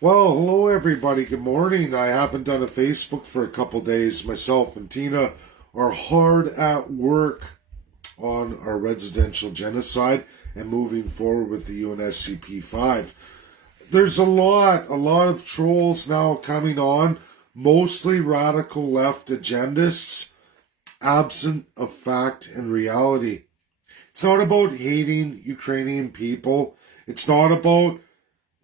Well, hello everybody. Good morning. I haven't done a Facebook for a couple days. Myself and Tina are hard at work on our residential genocide and moving forward with the UNSCP 5. There's a lot of trolls now coming on, mostly radical left agendists, absent of fact and reality. It's not about hating Ukrainian people. It's not about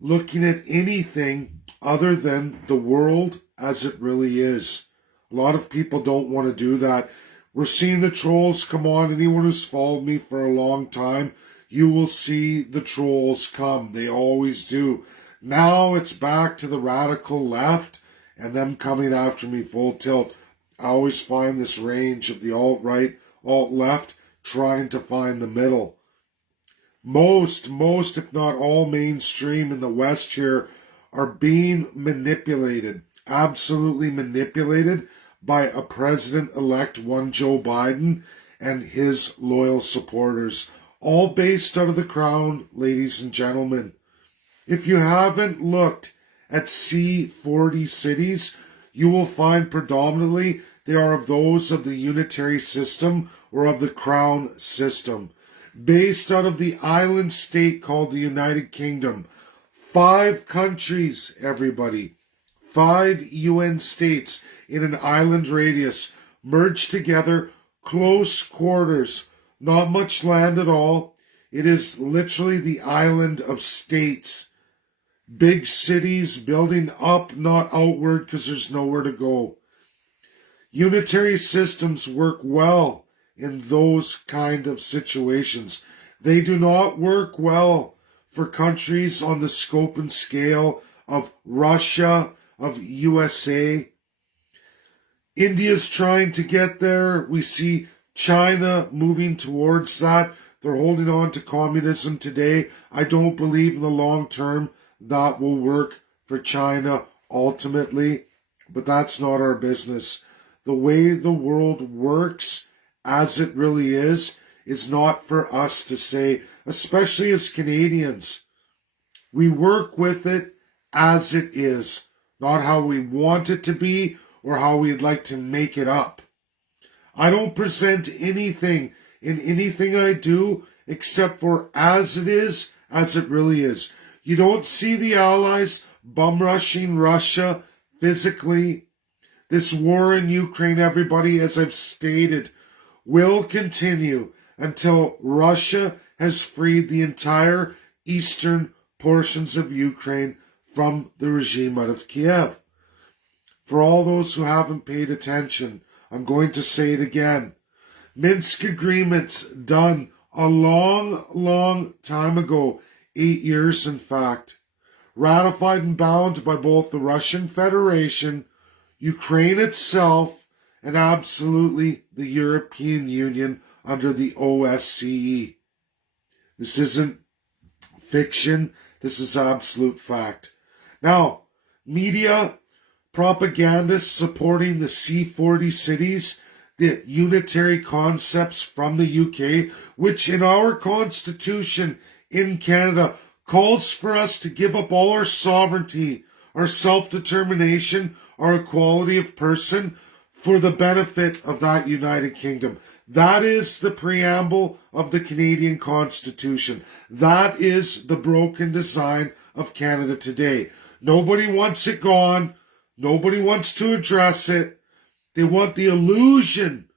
looking at anything other than the world as it really is. A lot of people don't want to do that. We're seeing the trolls come on. Anyone who's followed me for a long time, you will see the trolls come. They always do. Now it's back to the radical left and them coming after me full tilt. I always find this range of the alt-right, alt-left, trying to find the middle. Most, if not all mainstream in the West here are being manipulated, absolutely manipulated by a president-elect, one Joe Biden, and his loyal supporters, all based out of the crown, ladies and gentlemen. If you haven't looked at C40 cities, you will find predominantly they are of those of the unitary system or of the crown system, based out of the island state called the United Kingdom. 5 countries, everybody. 5 UN states in an island radius, merged together, close quarters, not much land at all. It is literally the island of states. Big cities building up, not outward, because there's nowhere to go. Unitary systems work well in those kind of situations. They do not work well for countries on the scope and scale of Russia, of USA. India's trying to get there. We see China moving towards that. They're holding on to communism today. I don't believe in the long term that will work for China ultimately, but that's not our business. The way the world works, as it really is not for us to say, especially as Canadians. We work with it as it is, not how we want it to be or how we'd like to make it up. I don't present anything in anything I do except for as it is, as it really is. You don't see the Allies bum rushing Russia physically. This war in Ukraine, everybody, as I've stated, will continue until Russia has freed the entire eastern portions of Ukraine from the regime out of Kiev. For all those who haven't paid attention, I'm going to say it again. Minsk agreements done a long time ago, 8 years in fact, ratified and bound by both the Russian Federation, Ukraine itself, and absolutely the European Union under the OSCE. This isn't fiction. This is absolute fact. Now, media propagandists supporting the C40 cities, the unitary concepts from the UK, which in our constitution in Canada calls for us to give up all our sovereignty, our self-determination, our equality of person for the benefit of that United Kingdom. That is the preamble of the Canadian Constitution. That is the broken design of Canada today. Nobody wants it gone. Nobody wants to address it. They want the illusion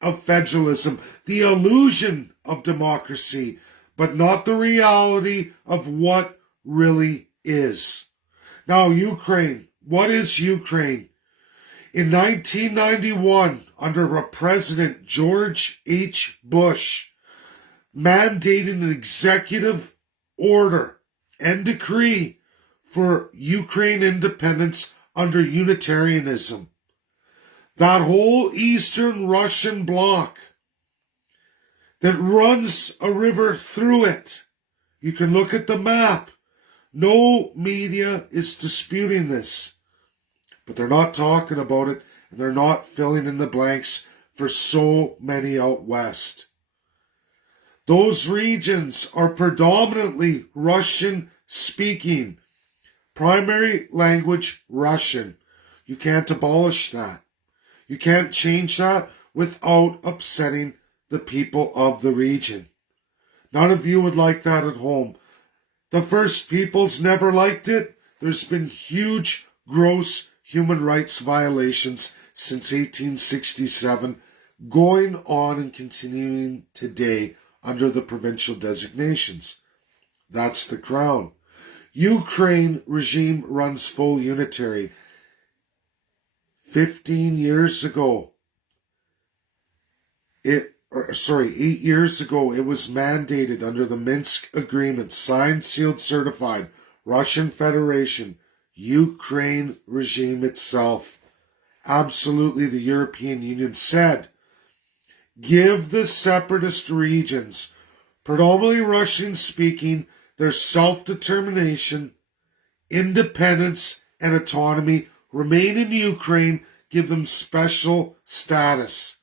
of federalism, the illusion of democracy, but not the reality of what really is. Now, Ukraine. What is Ukraine? In 1991, under a President George H. Bush, mandated an executive order and decree for Ukraine independence under Unitarianism. That whole Eastern Russian bloc that runs a river through it. You can look at the map. No media is disputing this. But they're not talking about it, and they're not filling in the blanks for so many out west. Those regions are predominantly Russian-speaking, Primary language, Russian. You can't abolish that. You can't change that without upsetting the people of the region. None of you would like that at home. The First Peoples never liked it. There's been huge, gross human rights violations since 1867, going on and continuing today under the provincial designations. That's the crown. Ukraine regime runs full unitary. 15 years ago, 8 years ago, it was mandated under the Minsk Agreement, signed, sealed, certified, Russian Federation, Ukraine regime itself. Absolutely, the European Union said, give the separatist regions, predominantly Russian-speaking, their self-determination, independence, and autonomy, remain in Ukraine, give them special status.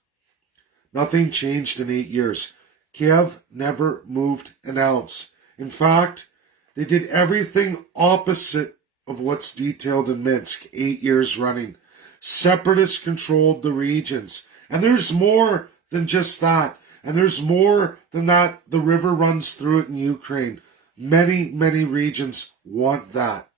Nothing changed in 8 years. Kiev never moved an ounce. In fact, they did everything opposite of what's detailed in Minsk 8 years running. Separatists controlled the regions. And there's more than just that. And there's more than that. The river runs through it in Ukraine. Many, many regions want that.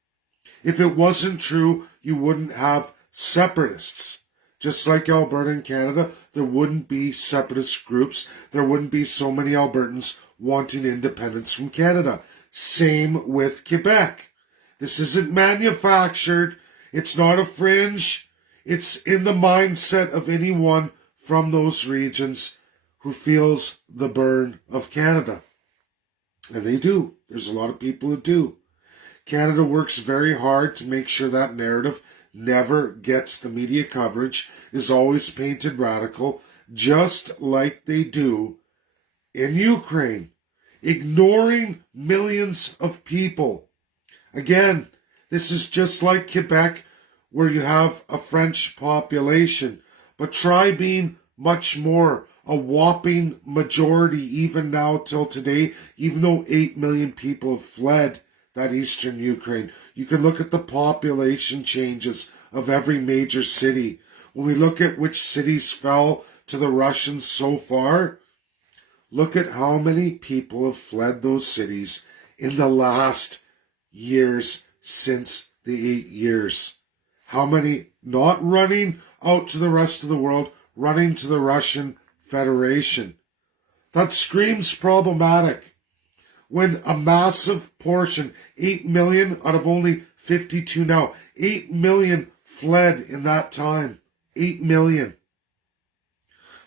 If it wasn't true, you wouldn't have separatists. Just like Alberta and Canada, there wouldn't be separatist groups. There wouldn't be so many Albertans wanting independence from Canada. Same with Quebec. This isn't manufactured. It's not a fringe. It's in the mindset of anyone from those regions who feels the burn of Canada. And they do. There's a lot of people who do. Canada works very hard to make sure that narrative never gets the media coverage, is always painted radical, just like they do in Ukraine, ignoring millions of people. Again, this is just like Quebec, where you have a French population, but try being much more, a whopping majority even now till today, even though 8 million people have fled that eastern Ukraine. You can look at the population changes of every major city. When we look at which cities fell to the Russians so far, look at how many people have fled those cities in the last years since the 8 years. How many not running out to the rest of the world, running to the Russian Federation. That screams problematic. When a massive portion, 8 million out of only 52 now, 8 million fled in that time. 8 million.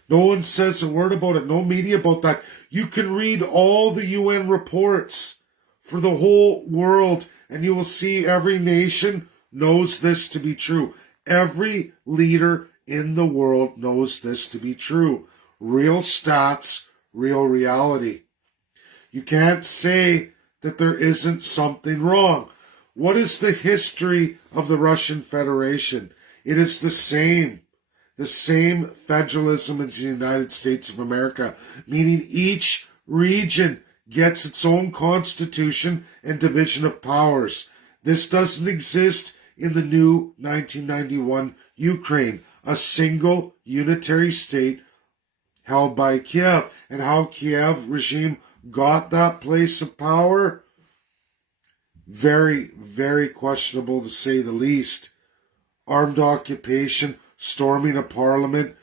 No one says a word about it, no media about that. You can read all the UN reports for the whole world, and you will see every nation knows this to be true. Every leader in the world knows this to be true. Real stats, real reality. You can't say that there isn't something wrong. What is the history of the Russian Federation? It is the same federalism as the United States of America, meaning each region gets its own constitution and division of powers. This doesn't exist in the new 1991 Ukraine, a single unitary state held by Kiev. And how Kiev regime got that place of power? Very, very questionable to say the least. Armed occupation, storming a parliament.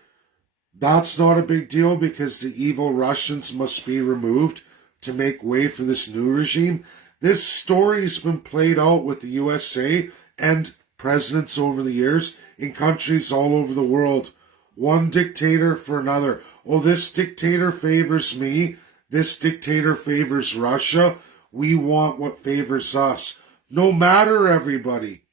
That's not a big deal because the evil Russians must be removed to make way for this new regime. This story's been played out with the USA and presidents over the years in countries all over the world. One dictator for another. Oh, this dictator favors me. This dictator favors Russia. We want what favors us. No matter, everybody.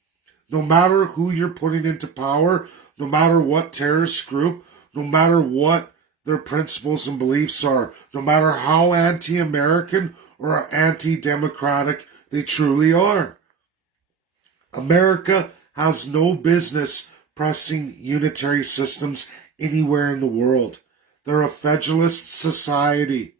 No matter who you're putting into power, no matter what terrorist group, no matter what their principles and beliefs are, no matter how anti-American or anti-democratic they truly are. America has no business pressing unitary systems anywhere in the world. They're a federalist society.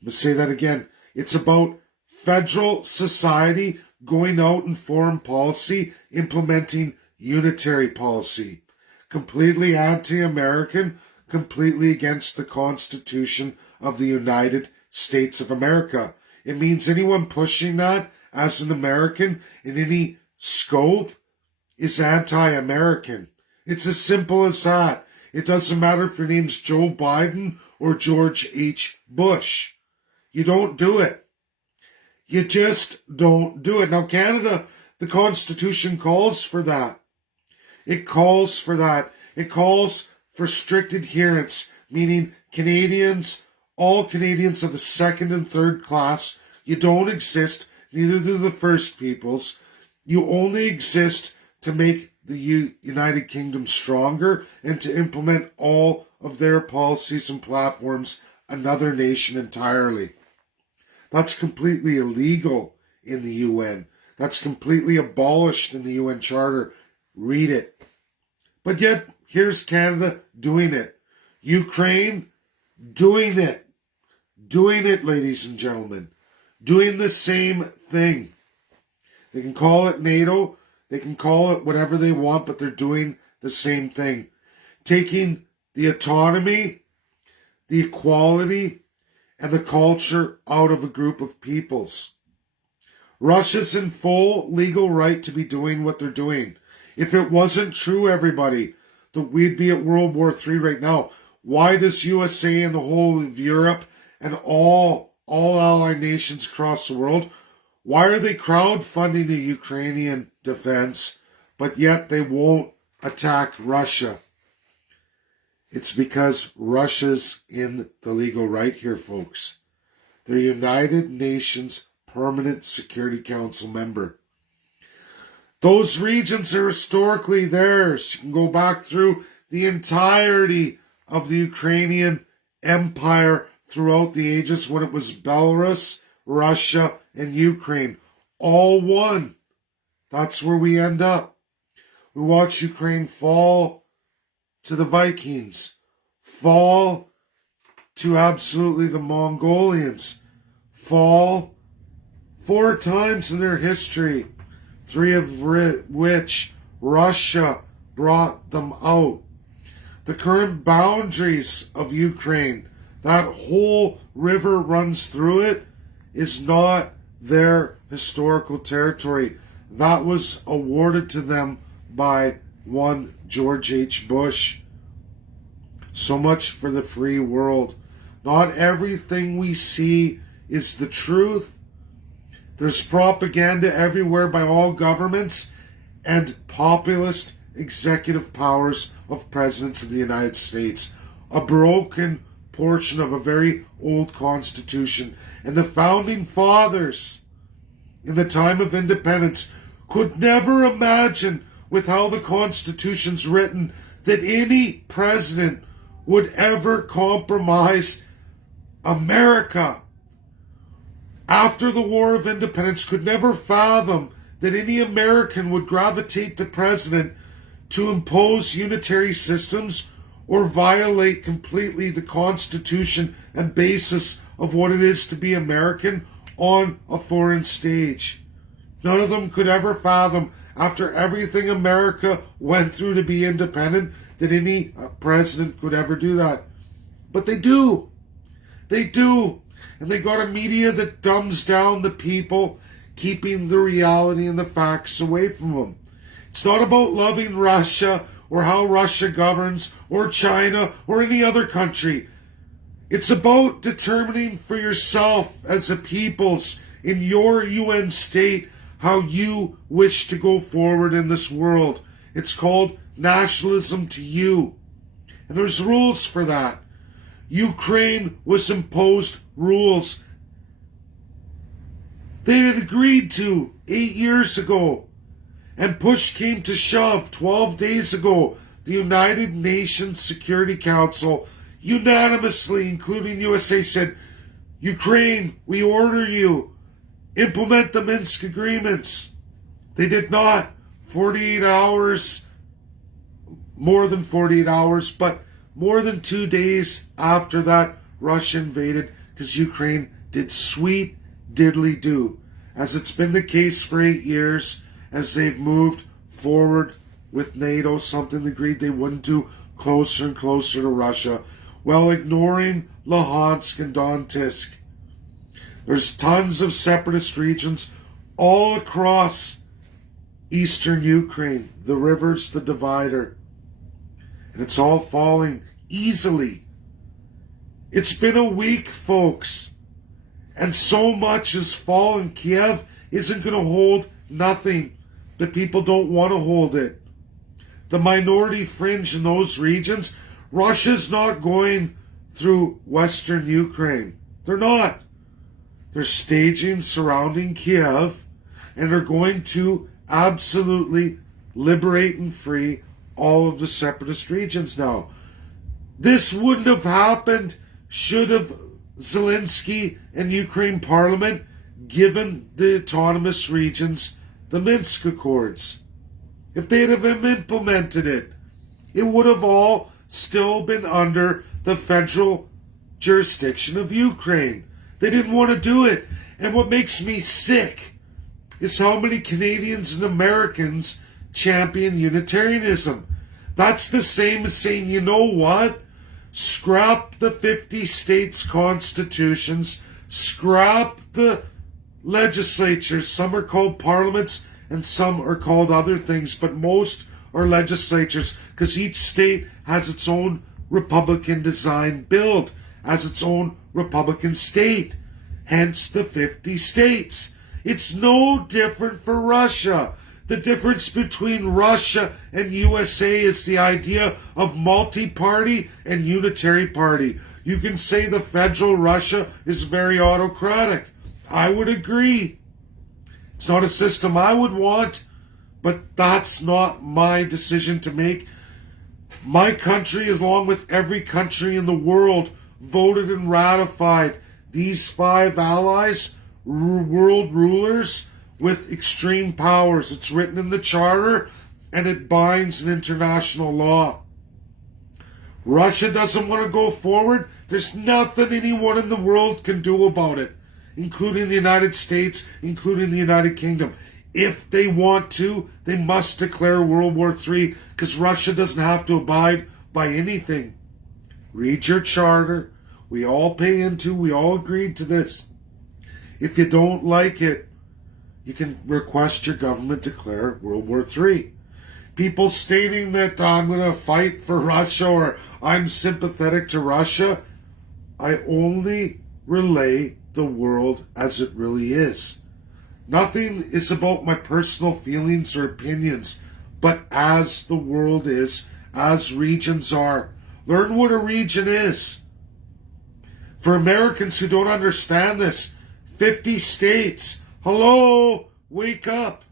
I'm going to say that again. It's about federal society going out in foreign policy, implementing unitary policy. Completely anti-American, completely against the Constitution of the United States of America. It means anyone pushing that as an American in any scope is anti-American. It's as simple as that. It doesn't matter if your name's Joe Biden or George H. Bush. You don't do it. You just don't do it. Now, Canada, the Constitution calls for that. It calls for that. It calls for strict adherence, meaning Canadians, all Canadians of the second and third class, you don't exist, neither do the First Peoples. You only exist to make the United Kingdom stronger and to implement all of their policies and platforms another nation entirely. That's completely illegal in the UN. That's completely abolished in the UN Charter. Read it. But yet, here's Canada doing it. Ukraine doing it. Doing it, ladies and gentlemen. Doing the same thing. They can call it NATO. They can call it whatever they want, but they're doing the same thing. Taking the autonomy, the equality, and the culture out of a group of peoples. Russia's in full legal right to be doing what they're doing. If it wasn't true, everybody, that we'd be at World War III right now. Why does USA and the whole of Europe and all allied nations across the world, why are they crowdfunding the Ukrainian defense, but yet they won't attack Russia? It's because Russia's in the legal right here, folks. They're United Nations Permanent Security Council member. Those regions are historically theirs. You can go back through the entirety of the Ukrainian Empire throughout the ages when it was Belarus, Russia, and Ukraine. All one. That's where we end up. We watch Ukraine fall to the Vikings, fall to absolutely the Mongolians, fall 4 times in their history, 3 of which Russia brought them out. The current boundaries of Ukraine, that whole river runs through it, is not their historical territory. That was awarded to them by one George H. Bush. So much for the free world. Not everything we see is the truth. There's propaganda everywhere by all governments and populist executive powers of presidents of the United States. A broken portion of a very old constitution. And the founding fathers in the time of independence could never imagine, with how the Constitution's written, that any president would ever compromise America. After the War of Independence, could never fathom that any American would gravitate to president to impose unitary systems or violate completely the Constitution and basis of what it is to be American on a foreign stage. None of them could ever fathom, after everything America went through to be independent, that any president could ever do that. But they do. They do. And they got a media that dumbs down the people, keeping the reality and the facts away from them. It's not about loving Russia or how Russia governs or China or any other country. It's about determining for yourself as a peoples in your UN state how you wish to go forward in this world. It's called nationalism to you. And there's rules for that. Ukraine was imposed rules they had agreed to 8 years ago. And push came to shove 12 days ago. The United Nations Security Council unanimously, including USA, said, Ukraine, we order you, implement the Minsk agreements. They did not. 48 hours, more than 48 hours, but more than 2 days after that, Russia invaded because Ukraine did sweet diddly do. as it's been the case for 8 years, as they've moved forward with NATO, something they agreed they wouldn't do, closer and closer to Russia, while ignoring Luhansk and Donetsk. There's tons of separatist regions all across eastern Ukraine, the river's the divider, and it's all falling easily. It's been a week, folks, and so much has fallen. Kiev isn't going to hold nothing. The people don't want to hold it. The minority fringe in those regions, Russia's not going through western Ukraine. They're not. They're staging surrounding Kiev, and they're going to absolutely liberate and free all of the separatist regions now. This wouldn't have happened should have Zelensky and Ukraine Parliament given the autonomous regions the Minsk Accords. If they'd have implemented it, it would have all still been under the federal jurisdiction of Ukraine. They didn't want to do it. And what makes me sick is how many Canadians and Americans champion Unitarianism. That's the same as saying, you know what? Scrap the 50 states' constitutions, scrap the legislatures. Some are called parliaments and some are called other things, but most are legislatures because each state has its own Republican design build, has its own Republican state, hence the 50 states. It's no different for Russia. The difference between Russia and USA is the idea of multi-party and unitary party. You can say the federal Russia is very autocratic. I would agree. It's not a system I would want, but that's not my decision to make. My country, along with every country in the world, voted and ratified these 5 allies, world rulers, with extreme powers. It's written in the Charter, and it binds in international law. Russia doesn't want to go forward. There's nothing anyone in the world can do about it, including the United States, including the United Kingdom. If they want to, they must declare World War III, because Russia doesn't have to abide by anything. Read your charter. We all pay into, we all agreed to this. If you don't like it, you can request your government declare World War III. People stating that I'm going to fight for Russia or I'm sympathetic to Russia, I only relay the world as it really is. Nothing is about my personal feelings or opinions, but as the world is, as regions are. Learn what a region is. For Americans who don't understand this, 50 states, hello, wake up.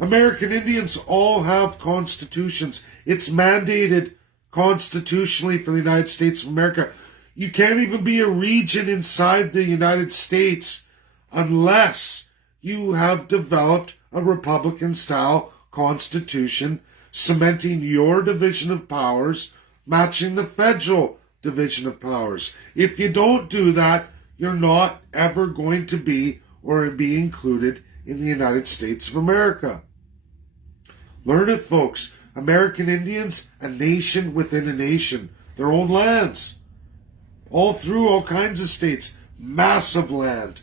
American Indians all have constitutions. It's mandated constitutionally for the United States of America. You can't even be a region inside the United States unless you have developed a Republican-style constitution cementing your division of powers, matching the federal division of powers. If you don't do that, you're not ever going to be or be included in the United States of America. Learn it, folks. American Indians, a nation within a nation, their own lands. All through all kinds of states, massive land.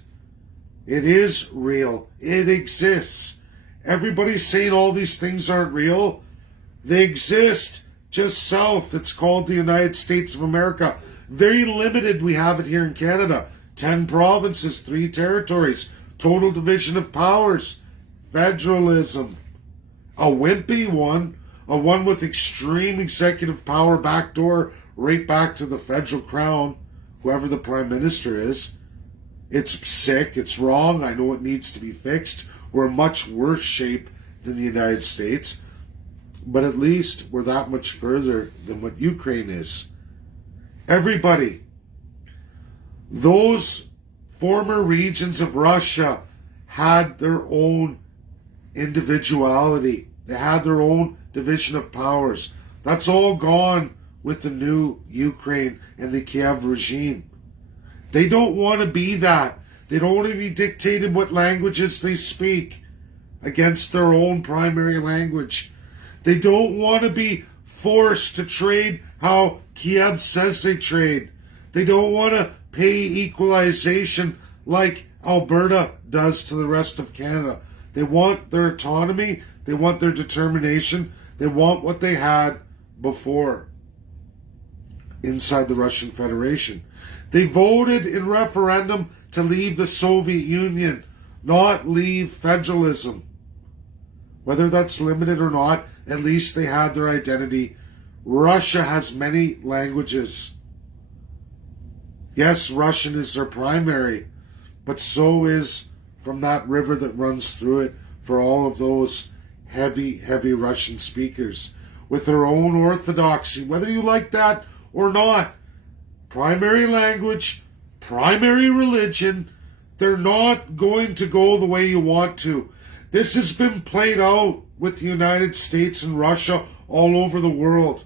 It is real. It exists. Everybody's saying all these things aren't real. They exist. Just south, it's called the United States of America. Very limited, we have it here in Canada. 10 provinces, 3 territories, total division of powers, federalism. A wimpy one, a one with extreme executive power, backdoor right back to the federal crown, whoever the prime minister is. It's sick, it's wrong, I know it needs to be fixed. We're in much worse shape than the United States, but at least we're that much further than what Ukraine is. Everybody, those former regions of Russia had their own individuality. They had their own division of powers. That's all gone with the new Ukraine and the Kiev regime. They don't want to be that. They don't want to be dictated what languages they speak against their own primary language. They don't want to be forced to trade how Kiev says they trade. They don't want to pay equalization like Alberta does to the rest of Canada. They want their autonomy. They want their determination. They want what they had before inside the Russian Federation. They voted in referendum to leave the Soviet Union, not leave federalism. Whether that's limited or not, at least they had their identity. Russia has many languages. Yes, Russian is their primary, but so is from that river that runs through it for all of those heavy Russian speakers with their own orthodoxy, whether you like that or not. Primary language, primary religion, they're not going to go the way you want to. This has been played out with the United States and Russia all over the world.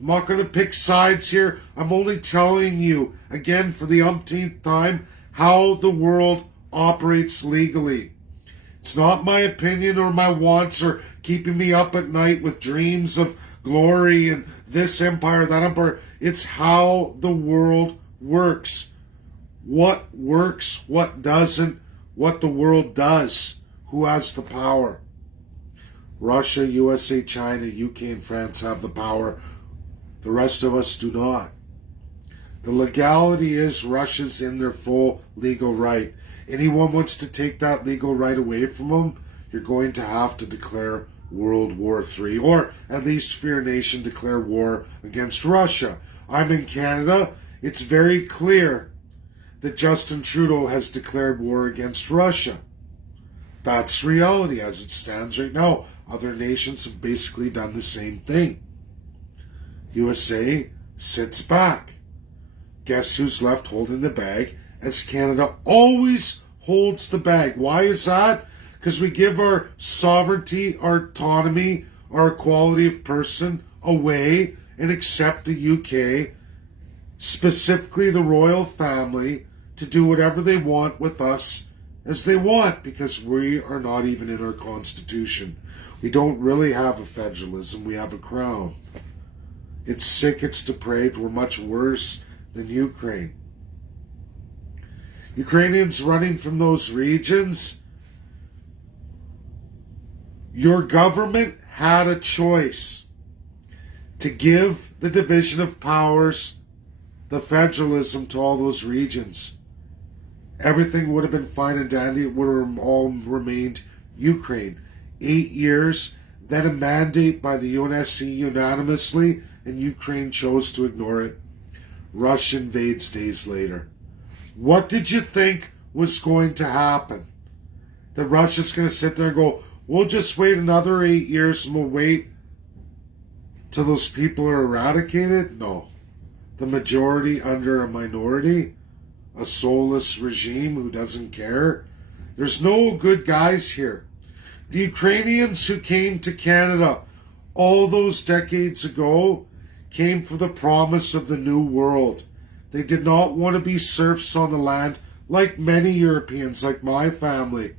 I'm not going to pick sides here. I'm only telling you, again for the umpteenth time, how the world operates legally. It's not my opinion or my wants or keeping me up at night with dreams of glory and this empire, that empire. It's how the world works. What works, what doesn't, what the world does. Who has the power? Russia, USA, China, UK, and France have the power. The rest of us do not. The legality is Russia's in their full legal right. Anyone wants to take that legal right away from them, you're going to have to declare World War III, or at least for your nation declare war against Russia. I'm in Canada. It's very clear that Justin Trudeau has declared war against Russia. That's reality as it stands right now. Other nations have basically done the same thing. USA sits back. Guess who's left holding the bag? As Canada always holds the bag. Why is that? Because we give our sovereignty, our autonomy, our equality of person away and accept the UK, specifically the royal family, to do whatever they want with us as they want, because we are not even in our constitution. We don't really have a federalism, we have a crown. It's sick, it's depraved, we're much worse than Ukraine. Ukrainians running from those regions, your government had a choice to give the division of powers, the federalism to all those regions. Everything would have been fine and dandy. It would have all remained Ukraine. 8 years, then a mandate by the UNSC unanimously, and Ukraine chose to ignore it. Russia invades days later. What did you think was going to happen? That Russia's going to sit there and go, we'll just wait another 8 years and we'll wait till those people are eradicated? No. The majority under a minority, a soulless regime who doesn't care. There's no good guys here. The Ukrainians who came to Canada all those decades ago came for the promise of the new world. They did not want to be serfs on the land like many Europeans, like my family,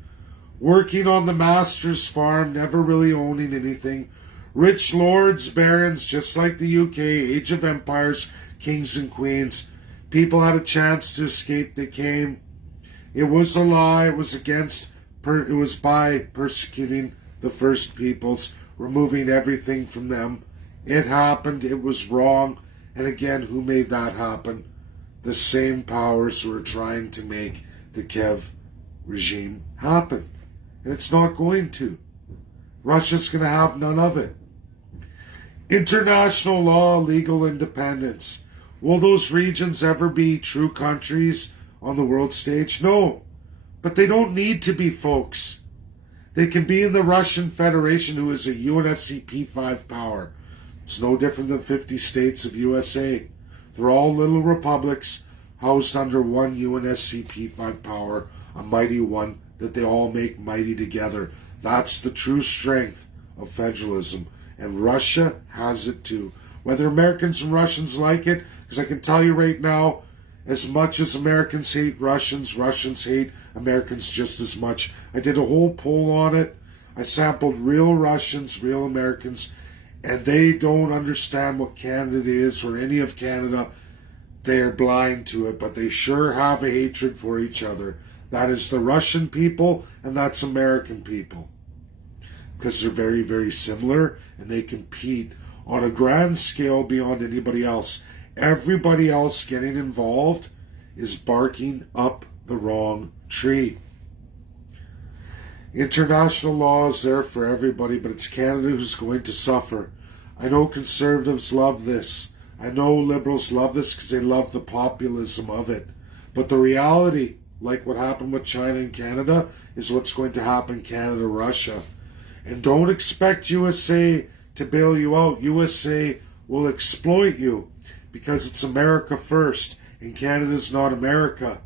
working on the master's farm, never really owning anything. Rich lords, barons, just like the UK, Age of Empires, kings and queens. People had a chance to escape, they came. It was a lie, it was by persecuting the first peoples, removing everything from them. It happened, it was wrong, and again, who made that happen? The same powers who are trying to make the Kiev regime happen. And it's not going to. Russia's going to have none of it. International law, legal independence. Will those regions ever be true countries on the world stage? No. But they don't need to be, folks. They can be in the Russian Federation, who is a UNSC P5 power. It's no different than 50 states of USA. They're all little republics housed under one UNSC P5 power, a mighty one that they all make mighty together. That's the true strength of federalism. And Russia has it too. Whether Americans and Russians like it, because I can tell you right now, As much as Americans hate Russians, Russians hate Americans just as much. I did a whole poll on it. I sampled real Russians, real Americans, and they don't understand what Canada is or any of Canada. They are blind to it, but they sure have a hatred for each other. That is the Russian people, and that's American people. Because they're very, very similar, and they compete on a grand scale beyond anybody else. Everybody else getting involved is barking up the wrong tree. International law is there for everybody, but it's Canada who's going to suffer. I know conservatives love this. I know liberals love this because they love the populism of it. But the reality, like what happened with China and Canada, is what's going to happen Canada-Russia. And don't expect USA to bail you out. USA will exploit you because it's America first, and Canada's not America.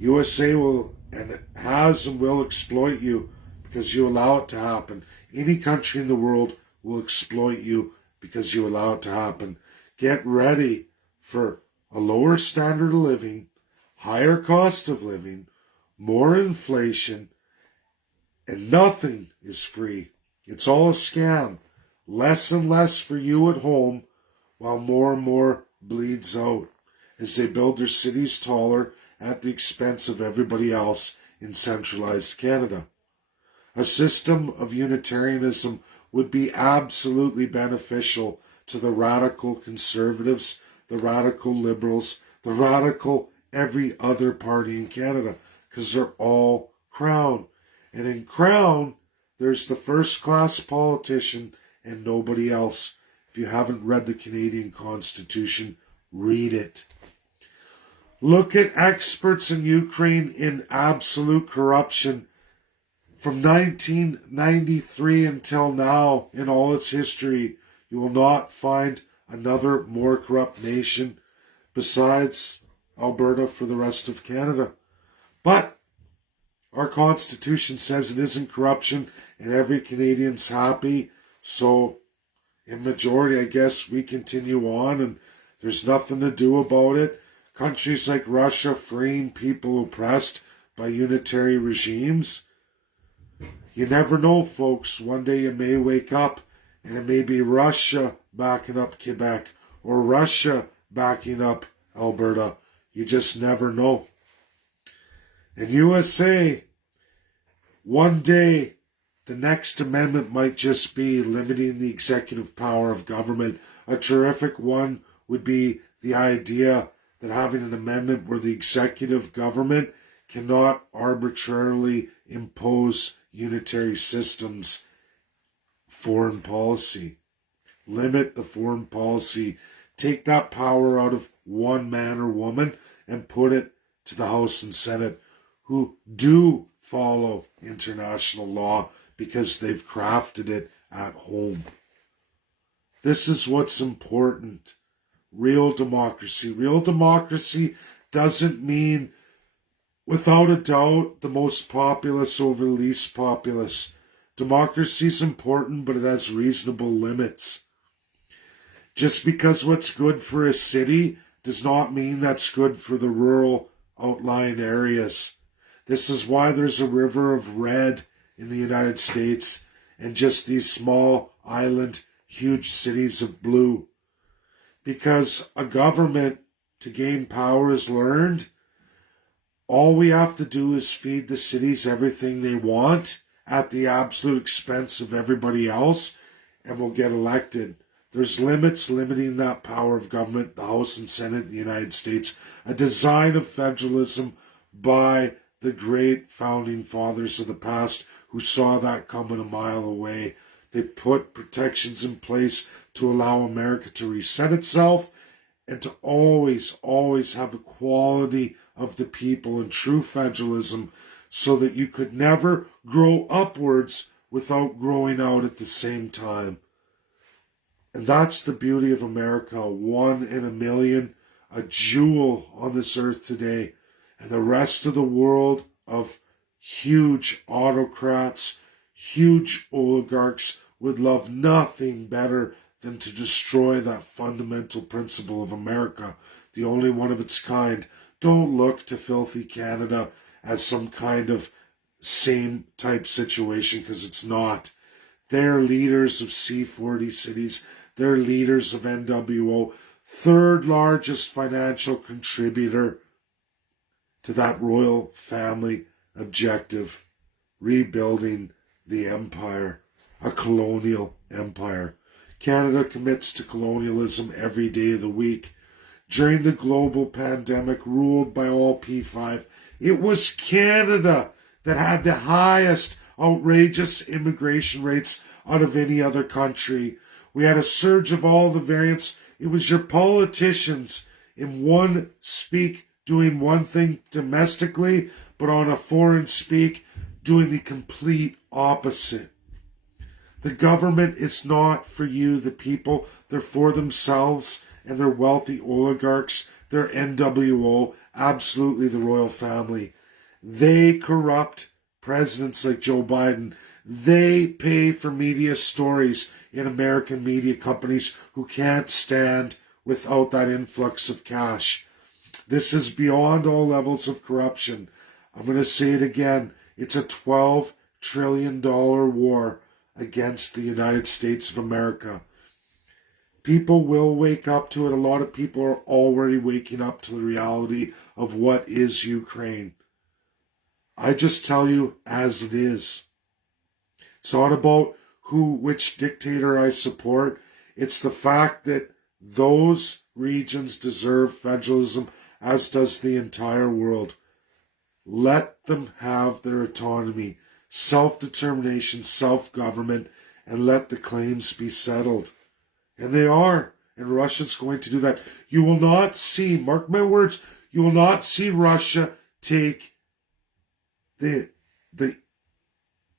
USA will and has and will exploit you because you allow it to happen. Any country in the world will exploit you because you allow it to happen. Get ready for a lower standard of living, higher cost of living, more inflation, and nothing is free. It's all a scam. Less and less for you at home, while more and more bleeds out as they build their cities taller at the expense of everybody else in centralized Canada. A system of Unitarianism would be absolutely beneficial to the radical conservatives, the radical liberals, the radical every other party in Canada, because they're all Crown. And in Crown, there's the first-class politician and nobody else. If you haven't read the Canadian Constitution, read it. Look at experts in Ukraine in absolute corruption from 1993 until now in all its history. You will not find another more corrupt nation besides Alberta for the rest of Canada. But our Constitution says it isn't corruption and every Canadian's happy. So in majority, I guess we continue on and there's nothing to do about it. Countries like Russia freeing people oppressed by unitary regimes. You never know, folks. One day you may wake up and it may be Russia backing up Quebec or Russia backing up Alberta. You just never know. And USA, one day, the next amendment might just be limiting the executive power of government. A terrific one would be the idea that having an amendment where the executive government cannot arbitrarily impose unitary systems, foreign policy. Limit the foreign policy. Take that power out of one man or woman and put it to the House and Senate, who do follow international law because they've crafted it at home. This is what's important. Real democracy. Real democracy doesn't mean, without a doubt, the most populous over the least populous. Democracy is important, but it has reasonable limits. Just because what's good for a city does not mean that's good for the rural outlying areas. This is why there's a river of red in the United States and just these small island, huge cities of blue. Because a government, to gain power, has learned all we have to do is feed the cities everything they want at the absolute expense of everybody else, and we'll get elected. There's limits limiting that power of government, the House and Senate in the United States, a design of federalism by the great founding fathers of the past who saw that coming a mile away. They put protections in place to allow America to reset itself and to always, always have equality of the people and true federalism so that you could never grow upwards without growing out at the same time. And that's the beauty of America, one in a million, a jewel on this earth today. And the rest of the world of huge autocrats, huge oligarchs would love nothing better than to destroy that fundamental principle of America, the only one of its kind. Don't look to filthy Canada as some kind of same type situation, because it's not. They're leaders of C40 cities. They're leaders of NWO, third largest financial contributor to that royal family objective, rebuilding the empire, a colonial empire. Canada commits to colonialism every day of the week. During the global pandemic ruled by all P5, it was Canada that had the highest outrageous immigration rates out of any other country. We had a surge of all the variants. It was your politicians in one speak doing one thing domestically, but on a foreign speak doing the complete opposite. The government is not for you, the people. They're for themselves and their wealthy oligarchs. They're NWO, absolutely the royal family. They corrupt presidents like Joe Biden. They pay for media stories in American media companies who can't stand without that influx of cash. This is beyond all levels of corruption. I'm going to say it again. It's a $12 trillion war against the United States of America. People will wake up to it. A lot of people are already waking up to the reality of what is Ukraine. I just tell you as it is. It's not about which dictator I support. It's the fact that those regions deserve federalism, as does the entire world. Let them have their autonomy, self-determination, self-government, and let the claims be settled. And they are. And Russia's going to do that. You will not see, mark my words, you will not see Russia take the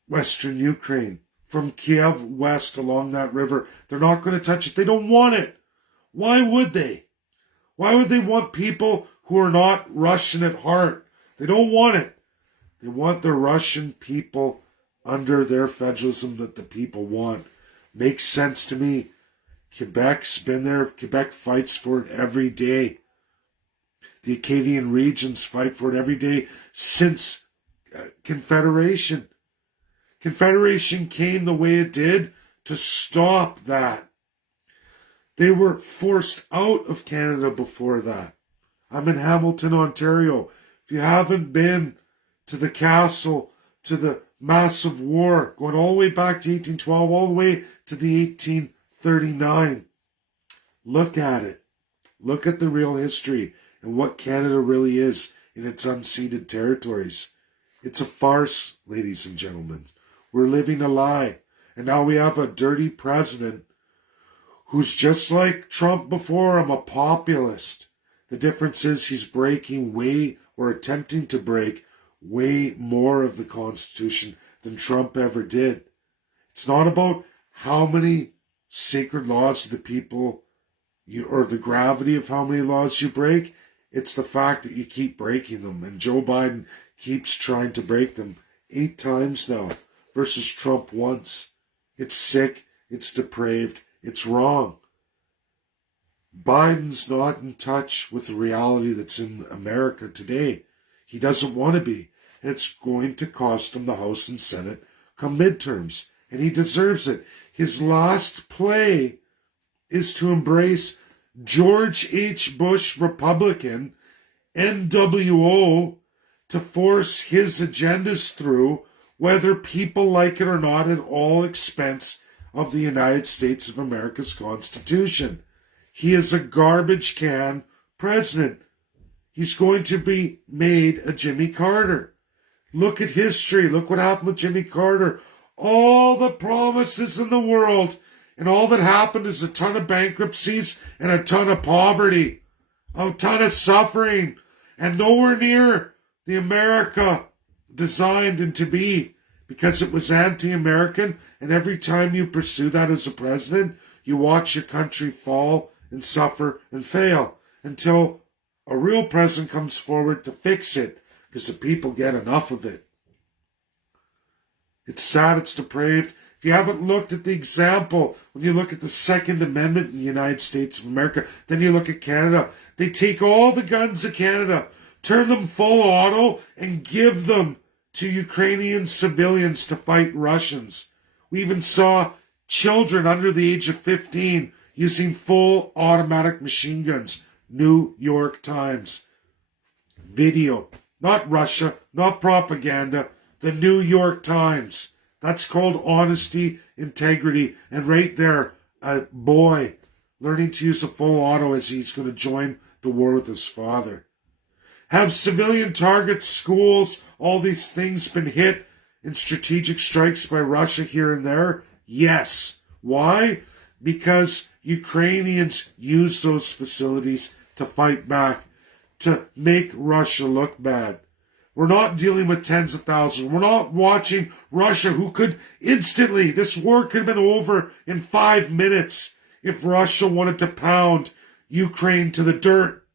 Western Ukraine from Kiev west along that river. They're not going to touch it. They don't want it. Why would they? Why would they want people who are not Russian at heart? They don't want it. They want the Russian people under their federalism that the people want. Makes sense to me. Quebec's been there. Quebec fights for it every day. The Acadian regions fight for it every day since Confederation. Confederation came the way it did to stop that. They were forced out of Canada before that. I'm in Hamilton, Ontario. If you haven't been to the castle, to the massive war, going all the way back to 1812, all the way to the 1839, look at it. Look at the real history and what Canada really is in its unceded territories. It's a farce, ladies and gentlemen. We're living a lie. And now we have a dirty president who's just like Trump before him, a populist. The difference is he's breaking or attempting to break way more of the Constitution than Trump ever did. It's not about how many sacred laws the people, or the gravity of how many laws you break. It's the fact that you keep breaking them. And Joe Biden keeps trying to break them 8 times now versus Trump once. It's sick. It's depraved. It's wrong. Biden's not in touch with the reality that's in America today. He doesn't want to be. And it's going to cost him the House and Senate come midterms. And he deserves it. His last play is to embrace George H. Bush, Republican, NWO, to force his agendas through, whether people like it or not, at all expense of the United States of America's Constitution. He is a garbage can president. He's going to be made a Jimmy Carter. Look at history. Look what happened with Jimmy Carter. All the promises in the world, and all that happened is a ton of bankruptcies and a ton of poverty, a ton of suffering, and nowhere near the America designed and to be, because it was anti-American. And every time you pursue that as a president, you watch your country fall and suffer and fail until a real president comes forward to fix it, because the people get enough of it. It's sad, it's depraved, If you haven't looked at the example, when you look at the Second Amendment in the United States of America, then you look at Canada, they take all the guns of Canada, turn them full auto, and give them to Ukrainian civilians to fight Russians. We even saw children under the age of 15 using full automatic machine guns. New York Times. Video. Not Russia, not propaganda. The New York Times. That's called honesty, integrity. And right there, a boy learning to use a full auto as he's going to join the war with his father. Have civilian targets, schools, all these things been hit in strategic strikes by Russia here and there? Yes. Why? Because Ukrainians use those facilities to fight back, to make Russia look bad. We're not dealing with tens of thousands. We're not watching Russia, who could instantly, this war could have been over in 5 minutes if Russia wanted to pound Ukraine to the dirt.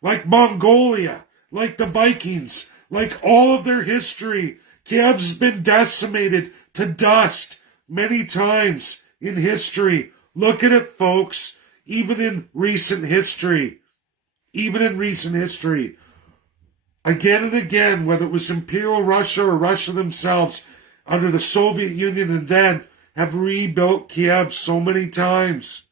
Like Mongolia, like the Vikings, like all of their history. Kiev's been decimated to dust many times in history. Look at it, folks. Even in recent history. Again and again, whether it was Imperial Russia or Russia themselves, under the Soviet Union, and then have rebuilt Kiev so many times.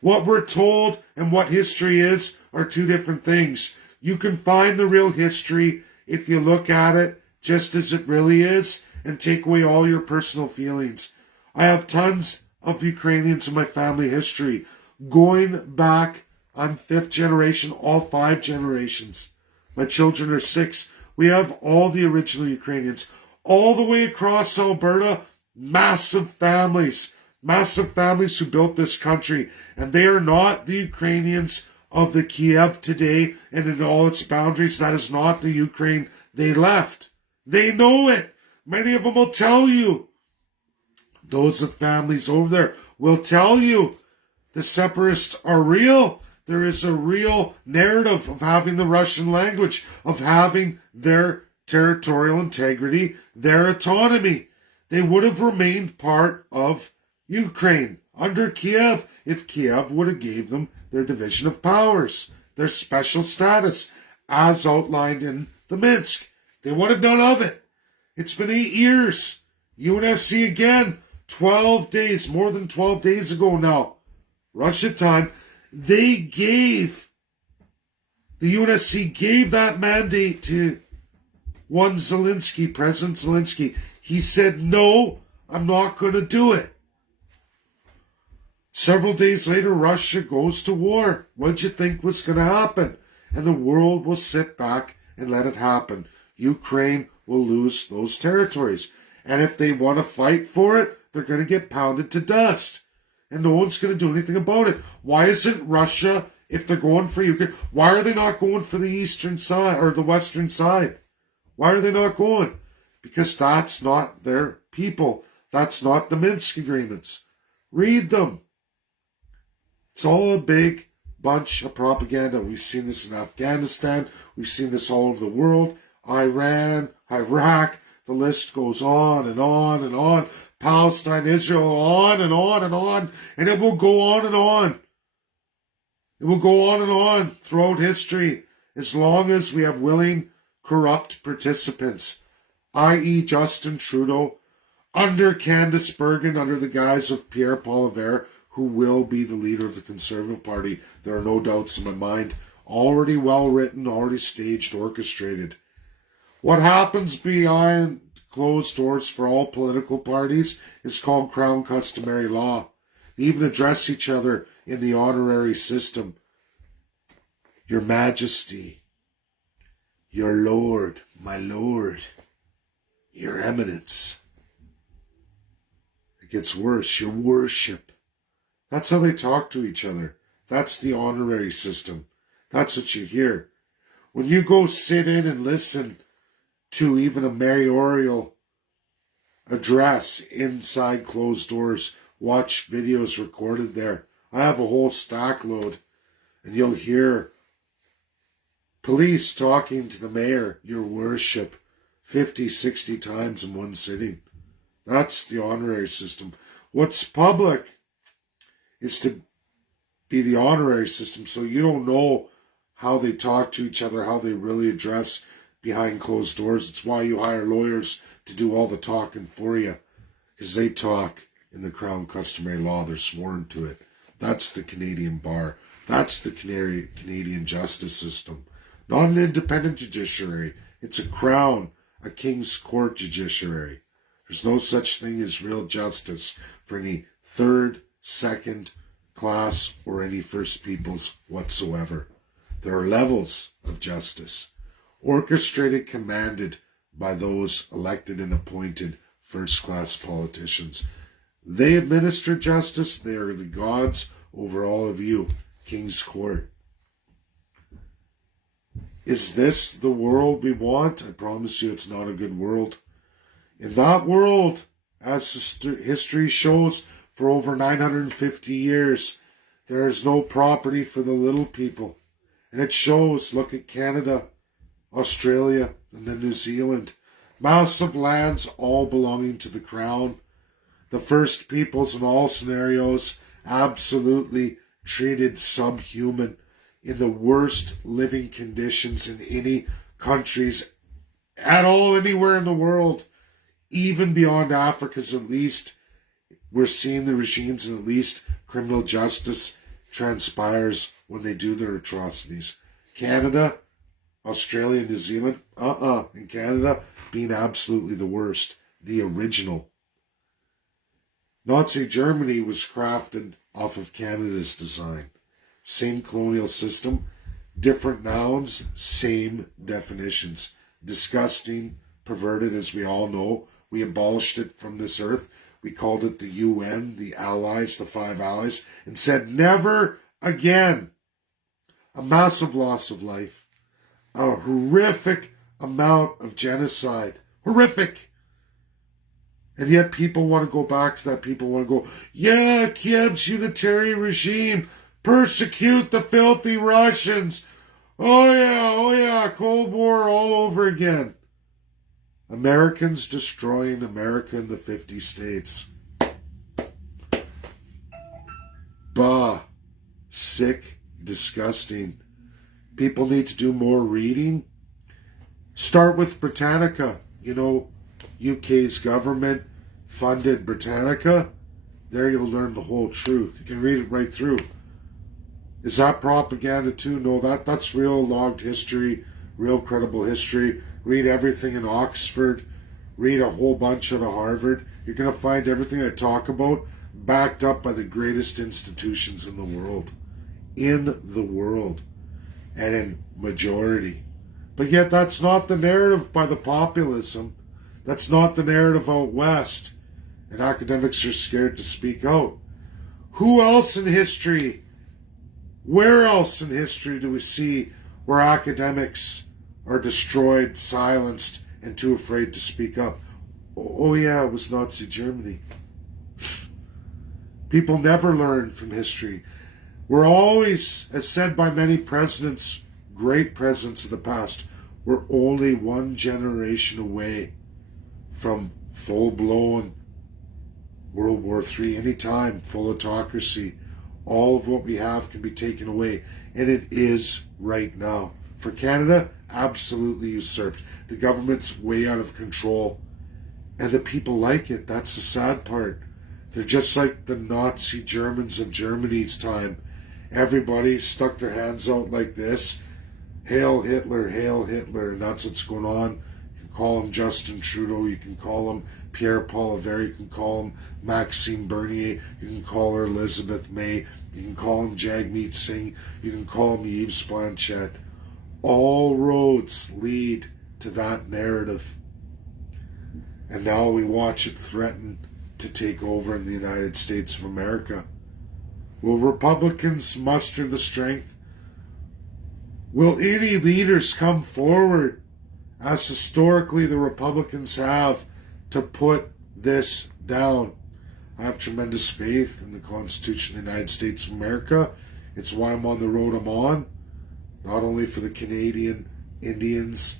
What we're told and what history is are two different things. You can find the real history if you look at it just as it really is and take away all your personal feelings. I have tons of Ukrainians in my family history. Going back, I'm 5th generation, all 5 generations. My children are 6. We have all the original Ukrainians. All the way across Alberta, massive families who built this country. And they are not the Ukrainians of the Kiev today and in all its boundaries. That is not the Ukraine they left. They know it. Many of them will tell you. Those of families over there will tell you the separatists are real. There is a real narrative of having the Russian language, of having their territorial integrity, their autonomy. They would have remained part of Ukraine under Kiev if Kiev would have gave them their division of powers, their special status, as outlined in the Minsk. They wanted none of it. It's been 8 years. UNSC again, 12 days, more than 12 days ago now, Russia time, the UNSC gave that mandate to President Zelensky. He said, no, I'm not going to do it. Several days later, Russia goes to war. What did you think was going to happen? And the world will sit back and let it happen. Ukraine will lose those territories. And if they want to fight for it, they're going to get pounded to dust. And no one's going to do anything about it. Why isn't Russia, if they're going for Ukraine, why are they not going for the eastern side or the western side? Why are they not going? Because that's not their people. That's not the Minsk agreements. Read them. It's all a big bunch of propaganda. We've seen this in Afghanistan. We've seen this all over the world. Iran, Iraq, the list goes on and on and on. Palestine, Israel, on and on and on. And it will go on and on. It will go on and on throughout history as long as we have willing, corrupt participants, i.e. Justin Trudeau, under Candice Bergen, under the guise of Pierre Poilievre, who will be the leader of the Conservative Party. There are no doubts in my mind. Already well written, already staged, orchestrated. What happens behind closed doors for all political parties is called Crown Customary Law. They even address each other in the honorary system. Your Majesty, your Lord, my Lord, your Eminence. It gets worse, your Worship. That's how they talk to each other. That's the honorary system. That's what you hear. When you go sit in and listen to even a mayoral address inside closed doors, watch videos recorded there. I have a whole stack load, and you'll hear police talking to the mayor, your Worship, 50, 60 times in one sitting. That's the honorary system. What's public is to be the honorary system, so you don't know how they talk to each other, how they really address behind closed doors. It's why you hire lawyers to do all the talking for you, because they talk in the Crown customary law. They're sworn to it. That's the Canadian bar. That's the Canadian justice system. Not an independent judiciary. It's a Crown, a King's Court judiciary. There's no such thing as real justice for any third, second class, or any First Peoples whatsoever. There are levels of justice, orchestrated, commanded by those elected and appointed first-class politicians. They administer justice. They are the gods over all of you. King's Court. Is this the world we want? I promise you it's not a good world. In that world, as history shows, for over 950 years, there is no property for the little people. And it shows. Look at Canada, Australia, and then New Zealand. Massive lands all belonging to the Crown. The First Peoples in all scenarios absolutely treated subhuman in the worst living conditions in any countries at all, anywhere in the world. Even beyond Africa's, at least, we're seeing the regimes, and at least criminal justice transpires when they do their atrocities. Canada, Australia, New Zealand, in Canada, being absolutely the worst, the original. Nazi Germany was crafted off of Canada's design. Same colonial system, different nouns, same definitions. Disgusting, perverted, as we all know. We abolished it from this earth. We called it the UN, the Allies, the Five Allies, and said never again. A massive loss of life. A horrific amount of genocide. Horrific. And yet people want to go back to that. People want to go, yeah, Kiev's unitary regime. Persecute the filthy Russians. Oh yeah, Cold War all over again. Americans destroying America in the 50 states. Bah. Sick. Disgusting. People need to do more reading. Start with Britannica. You know, UK's government funded Britannica. There you'll learn the whole truth. You can read it right through. Is that propaganda too? No, that's real logged history, real credible history. Read everything in Oxford. Read a whole bunch out of Harvard. You're going to find everything I talk about backed up by the greatest institutions in the world. In the world. And in majority. But yet that's not the narrative by the populism. That's not the narrative out west. And academics are scared to speak out. Who else in history? Where else in history do we see where academics are destroyed, silenced, and too afraid to speak up? Oh yeah, it was Nazi Germany. People never learn from history. We're always, as said by many presidents, great presidents of the past, we're only one generation away from full-blown World War III. Anytime, full autocracy. All of what we have can be taken away. And it is right now. For Canada, absolutely usurped. The government's way out of control. And the people like it. That's the sad part. They're just like the Nazi Germans of Germany's time. Everybody stuck their hands out like this. Hail Hitler, hail Hitler. And that's what's going on. You can call him Justin Trudeau. You can call him Pierre Poilievre. You can call him Maxime Bernier. You can call her Elizabeth May. You can call him Jagmeet Singh. You can call him Yves Blanchette. All roads lead to that narrative. And now we watch it threaten to take over in the United States of America. Will Republicans muster the strength? Will any leaders come forward, as historically the Republicans have, to put this down? I have tremendous faith in the Constitution of the United States of America. It's why I'm on the road I'm on, not only for the Canadian Indians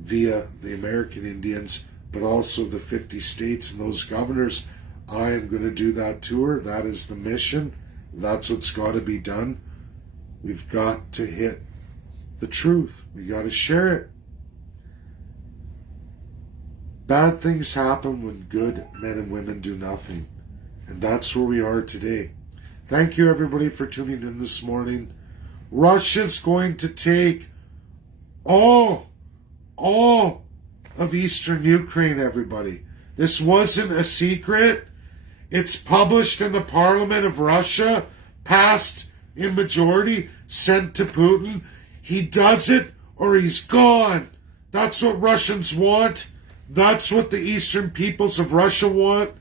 via the American Indians, but also the 50 states and those governors. I am going to do that tour. That is the mission. That's what's got to be done. We've got to hit the truth. We got to share it. Bad things happen when good men and women do nothing. And that's where we are today. Thank you, everybody, for tuning in this morning. Russia's going to take all of eastern Ukraine, everybody. This wasn't a secret. It's published in the Parliament of Russia, passed in majority, sent to Putin. He does it or he's gone. That's what Russians want. That's what the eastern peoples of Russia want.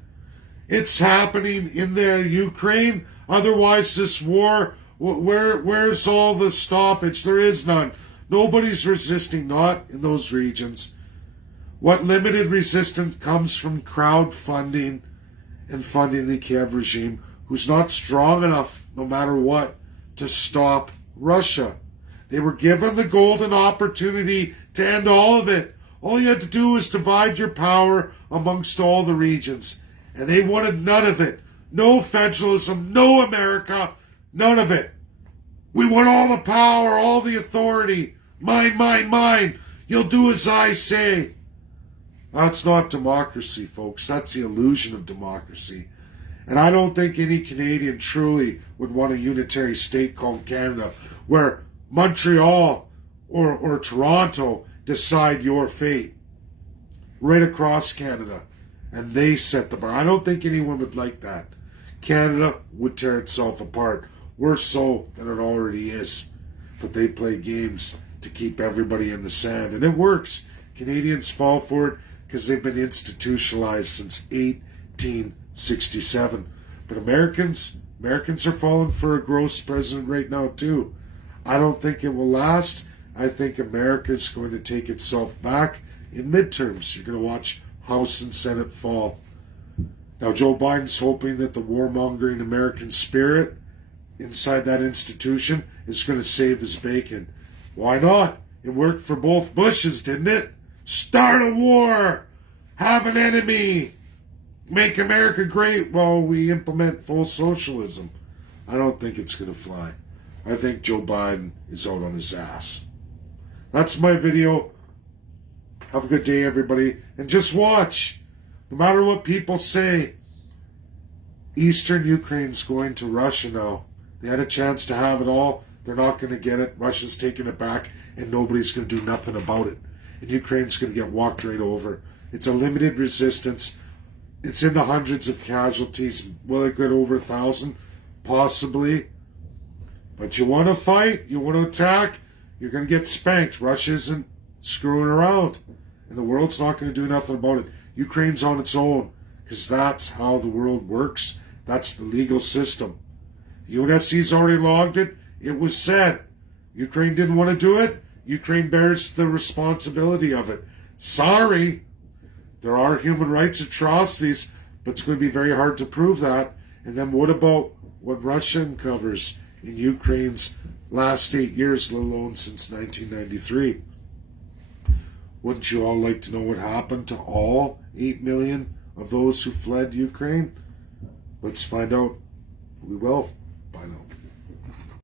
It's happening in the Ukraine. Otherwise, this war, where's all the stoppage? There is none. Nobody's resisting, not in those regions. What limited resistance comes from crowdfunding and funding the Kiev regime, who's not strong enough, no matter what, to stop Russia. They were given the golden opportunity to end all of it. All you had to do was divide your power amongst all the regions. And they wanted none of it. No federalism, no America, none of it. We want all the power, all the authority. Mine, mine, mine. You'll do as I say. That's not democracy, folks. That's the illusion of democracy. And I don't think any Canadian truly would want a unitary state called Canada, where Montreal or Toronto decide your fate right across Canada. And they set the bar. I don't think anyone would like that. Canada would tear itself apart. Worse so than it already is. But they play games to keep everybody in the sand. And it works. Canadians fall for it because they've been institutionalized since 1867. But Americans are falling for a gross president right now too. I don't think it will last. I think America's going to take itself back in midterms. You're going to watch House and Senate fall. Now, Joe Biden's hoping that the warmongering American spirit inside that institution is going to save his bacon. Why not? It worked for both Bushes, didn't it? Start a war! Have an enemy! Make America great while we implement full socialism. I don't think it's going to fly. I think Joe Biden is out on his ass. That's my video. Have a good day, everybody. And just watch. No matter what people say, Eastern Ukraine's going to Russia now. They had a chance to have it all. They're not going to get it. Russia's taking it back, and nobody's going to do nothing about it. And Ukraine's going to get walked right over. It's a limited resistance. It's in the hundreds of casualties. Will it get over 1,000? Possibly. But you want to fight? You want to attack? You're going to get spanked. Russia isn't screwing around. And the world's not going to do nothing about it. Ukraine's on its own. Because that's how the world works. That's the legal system. The UNSC's already logged it. It was said. Ukraine didn't want to do it. Ukraine bears the responsibility of it. Sorry. There are human rights atrocities, but it's going to be very hard to prove that. And then what about what Russia uncovers in Ukraine's last 8 years, let alone since 1993? Wouldn't you all like to know what happened to all 8 million of those who fled Ukraine? Let's find out. We will. Bye now.